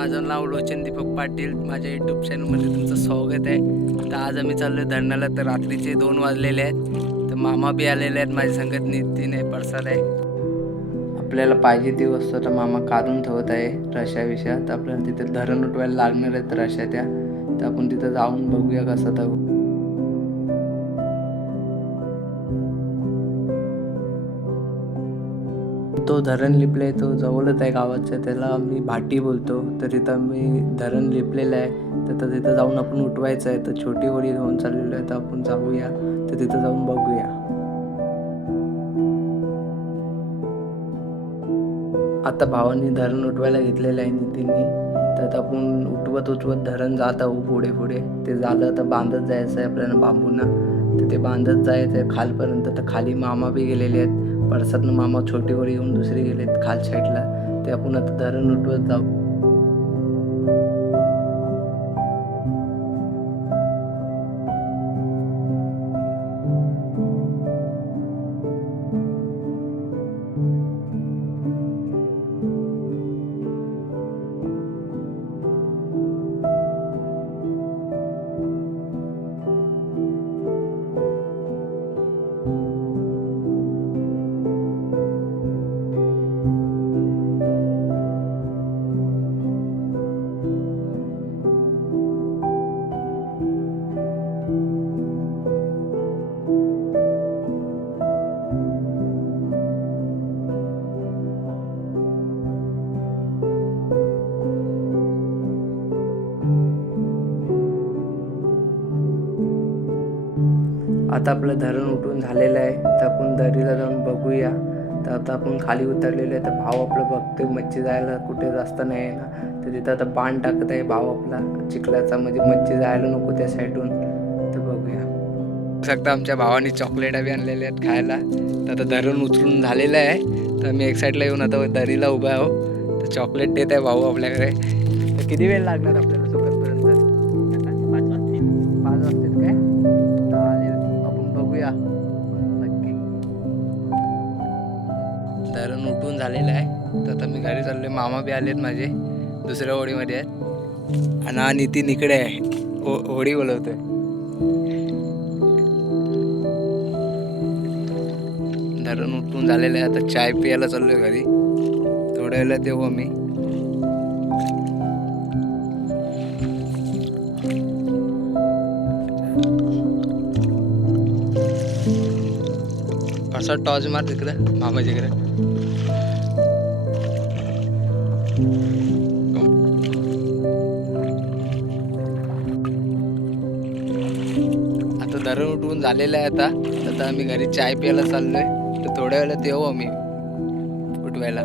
माझं नाव लोचन दीपक पाटील. माझ्या यूट्यूब चॅनलमध्ये तुमचं स्वागत आहे. तर आज आम्ही चाललो धरणाला. तर रात्रीचे दोन वाजलेले आहेत. तर मामा बी आलेले आहेत. माझ्या संगत नितीन आहे परसाद आहे. आपल्याला पाहिजे ती वस्तू तर मामा काढून ठेवत आहे रशा विषया तर आपल्याला तिथे धरण उठवायला लागणार आहेत रशा त्या. तर आपण तिथं जाऊन बघूया कसं तर तो धरण लिपले तो जवळच आहे गावाच्या त्याला मी भाटी बोलतो. तर तिथं मी धरण लिपलेलं आहे. तर तर तिथं जाऊन आपण उठवायचं आहे. तर छोटी होडी घेऊन चाललेलो आहे. तर आपण जाऊया. तर तिथं जाऊन बघूया. आता भावांनी धरण उठवायला घेतलेलं आहे नितीननी. तर आपण उठवत उठवत धरण जात आहो पुढे पुढे. ते झालं तर बांधत जायचं आहे आपल्याला बांबूना. तर ते बांधत जायचं आहे खालपर्यंत. तर खाली मामा बी गेलेले आहेत. पडसातनं मामा छोटे होडी येऊन दुसरी गेलेत खाल साईडला ते आपण आता धरण उठवत जाऊ. आता आपलं धरण उठून झालेलं आहे. तर आपण दरीला जाऊन बघूया. तर आता आपण खाली उतरलेले आहे. तर भाव आपलं बघतोय मच्छी जायला. कुठे जास्त नाही आहे ना. तर तिथं आता बाण टाकत आहे भाव आपला. चिखलाचा म्हणजे मच्छी जायला नको त्या साईडून तर बघूया. शकता आमच्या भावाने चॉकलेट बी आणलेले आहेत खायला. तर आता धरण उचलून झालेलं आहे. तर मी एक साईडला येऊन आता दरीला उभा आहो तर चॉकलेट देत आहे भाऊ आपल्याकडे. तर किती वेळ लागणार आपल्याला सुकतपर्यंत पाच वाजतील पाच वाजतील काय? आपण नक्की. धरण उठून झालेलं आहे. तर आता मी घरी चाललोय. मामा बी आलेत माझे. दुसऱ्या होडीमध्ये आहेत. आणि हा नितीन इकडे आहे. हो होडी बोलवतोय. धरण उठून झालेलं आहे. आता चाय प्यायला चाललोय घरी. थोड्या वेळेला देऊ आम्ही. असा टॉर्च मार तिकडं मामाजीकडे आता धरण उठवून झालेलं आहे आता. आता आम्ही घरी चाय प्यायला चाललोय. तर थोड्या वेळात येऊ आम्ही उठवायला.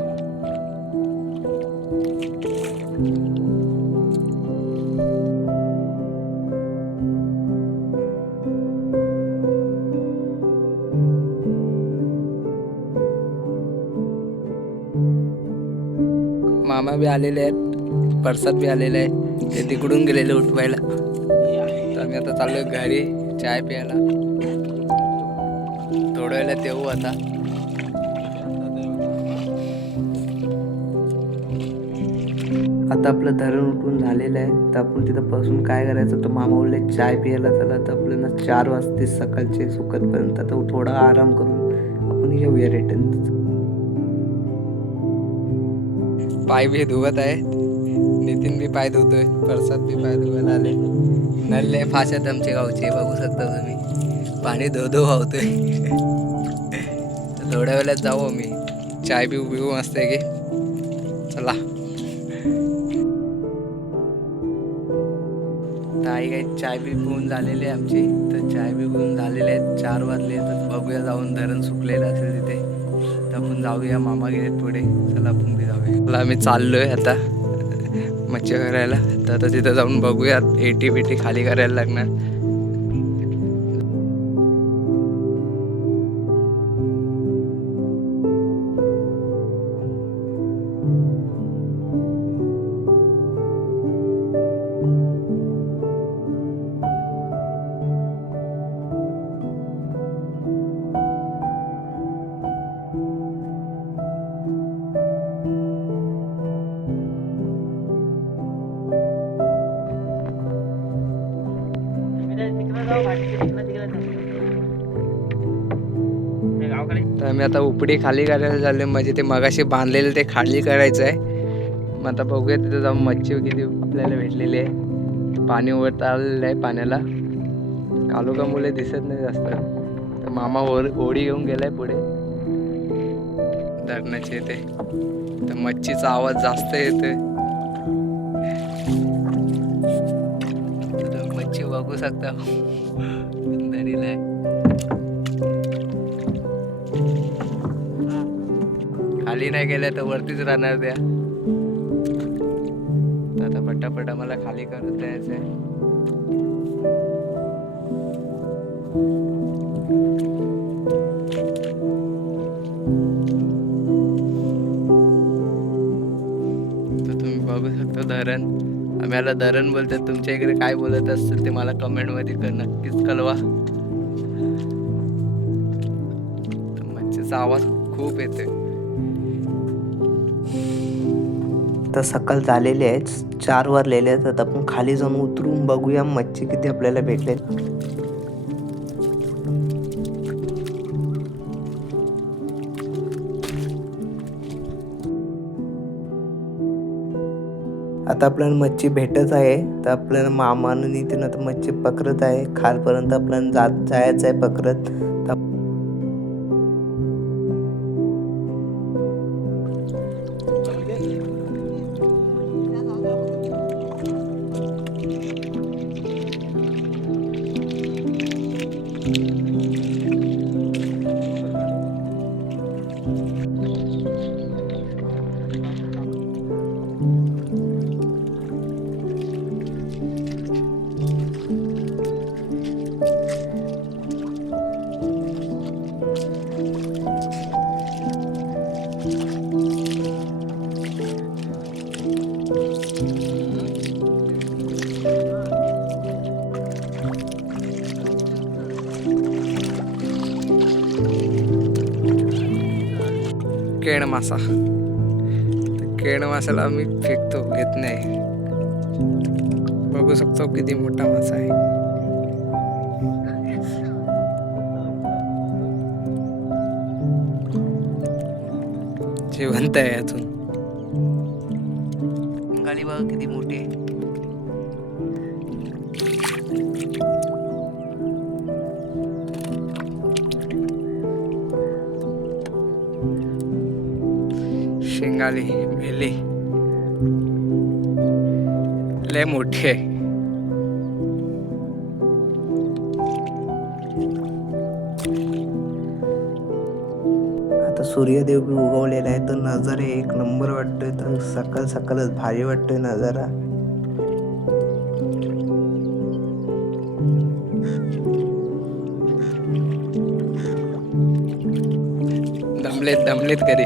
मामा बी आलेले आहेत. परसाद बी आलेले आहे ते तिकडून गेलेले उठवायला. तर आम्ही आता चाललो घरी चाय प्यायला. थोड्या देऊ आता. आता आपलं धरण उठून झालेलं आहे. तर आपण तिथं बसून काय करायचं? तर मामा उरले चाय प्यायला चला. तर आपल्याला चार वाजते सकाळचे सुकतपर्यंत. तर थोडा आराम करून आपण येऊया रिटर्न पाय बी धुवत आहे. नितीन बी पाय धुतोय. प्रसाद बी पाय धुवत आले. नल्ले फाशात आमचे गावचे. बघू शकता तुम्ही. पाणी धो धो वाहतोय. थोड्या वेळात जाऊ आम्ही. चाय बी पिऊ मस्त आहे की. चला. ताई काही चाय बी पिऊन झालेली आहे आमची. तर चाय बी पिऊन झालेले आहेत. चार वाजले तर बघूया जाऊन धरण सुकलेलं असेल तिथे. तर आपण जाऊया मामा गेलेत पुढे. चला आपण बी जाऊया. चला आम्ही चाललोय आता. मच्छी करायला. तर आता तिथं जाऊन बघूया एटी बिटी खाली करायला लागणार. तर आम्ही आता उपडी खाली करायला झाले म्हणजे ते मगाशी बांधलेले ते खाली करायचं आहे मग आता बघूया तिथं जाऊन मच्छी किती आपल्याला भेटलेली आहे. पाणी वर आलेलं आहे पाण्याला. कालोका मुले दिसत नाही जास्त. तर मामा ओर ओढी घेऊन गेलाय पुढे. धरणाचे येते तर मच्छीचा आवाज जास्त येतोय. मच्छी बघू शकता. दरीला खाली नाही गेल्या तर वरतीच राहणार त्या. आता पटापट मला खाली करत जायचंय तर तुम्ही बघू शकता धरण. आम्हाला धरण बोलतात. तुमच्या इकडे काय बोलत असतील ते मला कमेंटमध्ये कर नक्कीच कळवा. तर मच्छीचा आवाज खूप येतोय. आता सकाळ झालेले आहेत. चार वारलेले आहेत. आता आपण खाली जाऊन उतरून बघूया मच्छी किती आपल्याला भेटले. आता आपल्याला मच्छी भेटत आहे. तर आपल्याला मामानं तिनं तर मच्छी पकडत आहे. खालपर्यंत आपल्याला जात जायचं आहे पकडत. तर मासा तर केण मासाला आम्ही फेकतो घेत नाही. बघू शकतो किती मोठा मासा आहे. जिवंत आहे अजून. गाली बघा किती मोठी आहे. शेंगाली मेली. लय मोठी आहे. आता सूर्यदेव बी उगवलेला आहे तर नजारे एक नंबर वाटतोय तर सकाळ सकाळच भारी वाटतोय नजारा. दमलेत दमलेत कधी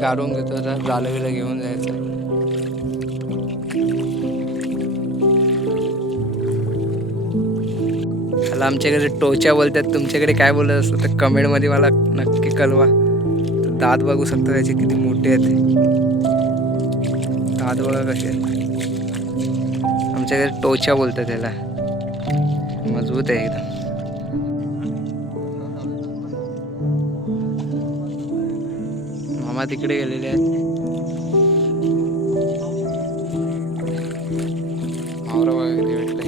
काढून घेतो आता जालं घेऊन जायचं. त्याला आमच्याकडे टोच्या बोलतात तुमच्याकडे काय बोलत असतं तर कमेंटमध्ये मला नक्की कळवा. दात बघू शकता त्याचे किती मोठे आहेत दात बघा कसे आहेत. आमच्याकडे टोच्या बोलतात त्याला. मजबूत आहे एकदम. मामा तिकडे गेलेले आहेत. मावरा बघा किती भेटले.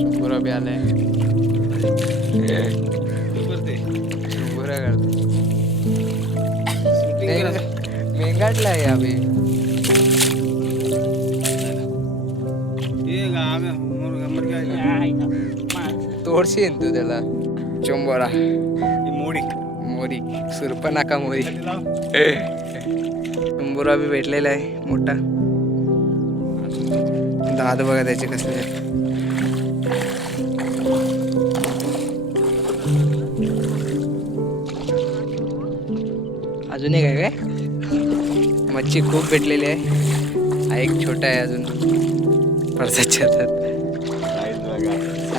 शंभर बी आलाय शंभर करते मेंगाटला आहे आम्ही. तोडशील तू त्याला? चोंबोरा. मोडी मोरी. सुरपनाका मोरी. चोंबोरा बी भेटलेला आहे मोठा. दात बघा त्याचे कसले आहेत. अजून एक आहे काय? मच्छी खूप भेटलेली आहे. हा एक छोटा आहे अजून. पडसाच्या हातात.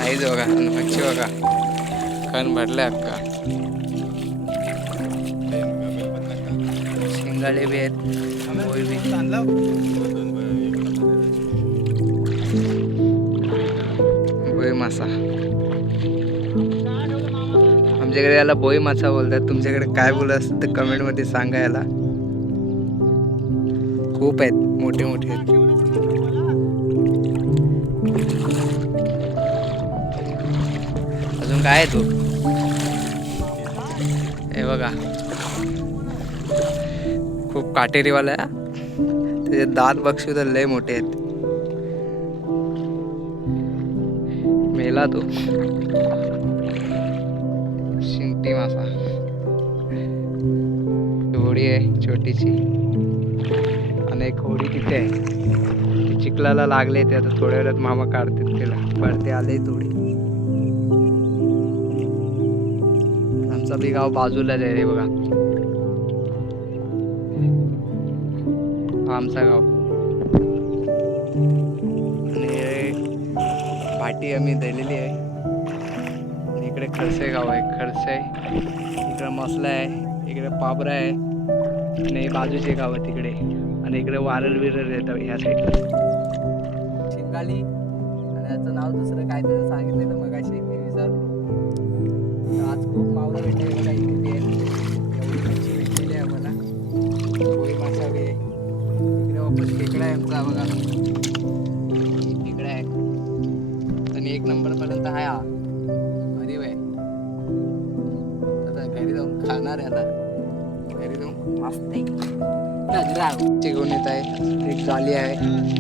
साईज बघा आणि मच्छी बघा. खण भरले अक्का. शिंगाडे बी आहेत बोई बी. बोई मासा. आमच्याकडे याला बोई मासा बोलतात. तुमच्याकडे काय बोलत असतं तर कमेंटमध्ये सांगा याला. खूप आहेत मोठे मोठे आहेत. काय तू? तो हे बघा. खूप काटेरीवाला आहे त्याचे दात बक्षू तर लय मोठे आहेत. मेला तो. शिंगटी मासा. होडी आहे छोटीशी. आणि एक होडी तिथे आहे. चिखलाला लागले ते आता थोड्या वेळात मामा काढतात त्याला पडते आले थोडी आमचा बी गाव बाजूलाच आहे रे बघा. आमचा गाव. आणि भाटी आम्ही दिलेली आहे. इकडे खडसे गाव आहे खडसे. इकडे मसला आहे इकडे पाबरा आहे. आणि बाजूचे गाव आहे तिकडे. आणि इकडे वारल विरल येतं ह्या साईडला शिंगाली आणि याचं नाव दुसरं काय सांगितलेलं मग अशी मगाशी. तर आज खूप मावळं भेटले बघा इथे एवढी मच्छी भेटलेली आहे आम्हाला. आहे. इकडे वापस खेकडा आहे आमचा बघा. खेकडा आहे. आणि एक नंबरपर्यंत आहे हा. घरी आहे. आता घरी जाऊन खाणार याला घरी जाऊन मस्त आहे. घेऊन येत आहे. एक जाली आहे.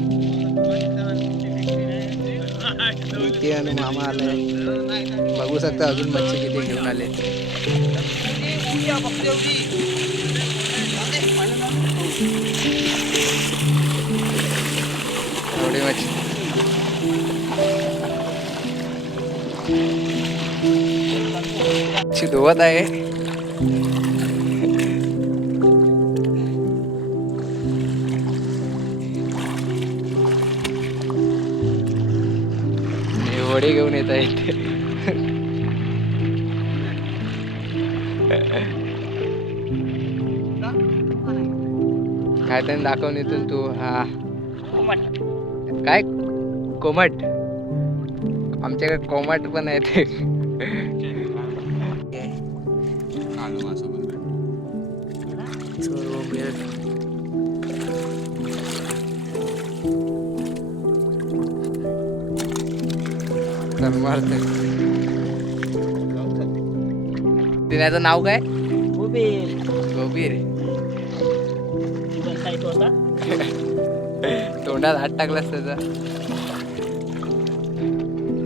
इथे आणि मामा आलाय? बघू शकता अजून मच्छी किती घेऊन आले. एवढी मच्छी. मच्छी धुवत आहे. वडे घेऊन येत आहे इथे काय त्यांनी दाखवून इथून तू? हा. काय? कोमट? आमच्याकडे कोमट पण आहे ते. तिण्याचं नाव काय? गोबीर तोंडात हात टाकलास त्याचा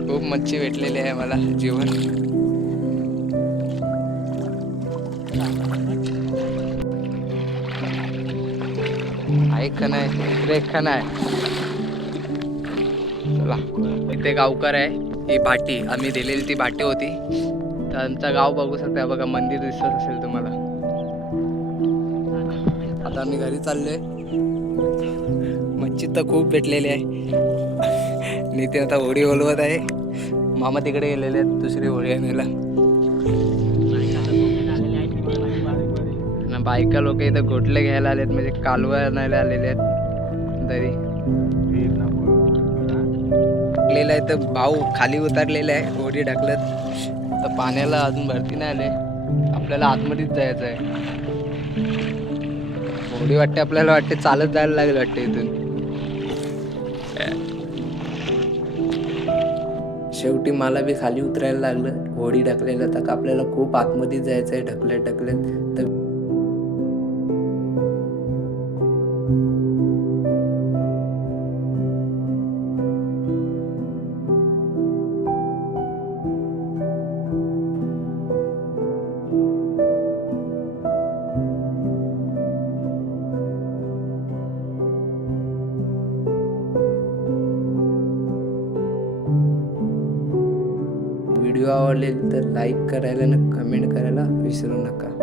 खूप मच्छी भेटलेली आहे मला जीवन. ऐक का नाही इकडे एक खाना इथे गावकर आहे. ही भाटी आम्ही दिलेली ती भाटी होती. तर गाव बघू शकता बघा मंदिर दिसत असेल तुम्हाला. आता आम्ही घरी चाललोय. मच्छी तर खूप भेटलेली आहे. नितीन आता होळी ओलवत आहे. मामा तिकडे गेलेले आहेत दुसरी होळी आणायला. बायका लोक इथं गोटले घ्यायला आलेत म्हणजे कालवा आणायला आलेले आहेत. तरी. टाकलेलं आहे तर भाऊ खाली उतरलेला आहे होडी ढकलत. तर पाण्याला अजून भरती नाही आले. आपल्याला आतमध्येच जायचं आहे. होडी वाटते आपल्याला वाटते चालत जायला लागेल वाटते इथून. शेवटी मला बी खाली उतरायला लागलं. होडी ढकलेलं तर आपल्याला खूप आतमध्ये जायचं आहे ढकलत ढकलत. तर आवडले तर लाईक करायला आणि कमेंट करायला विसरू नका.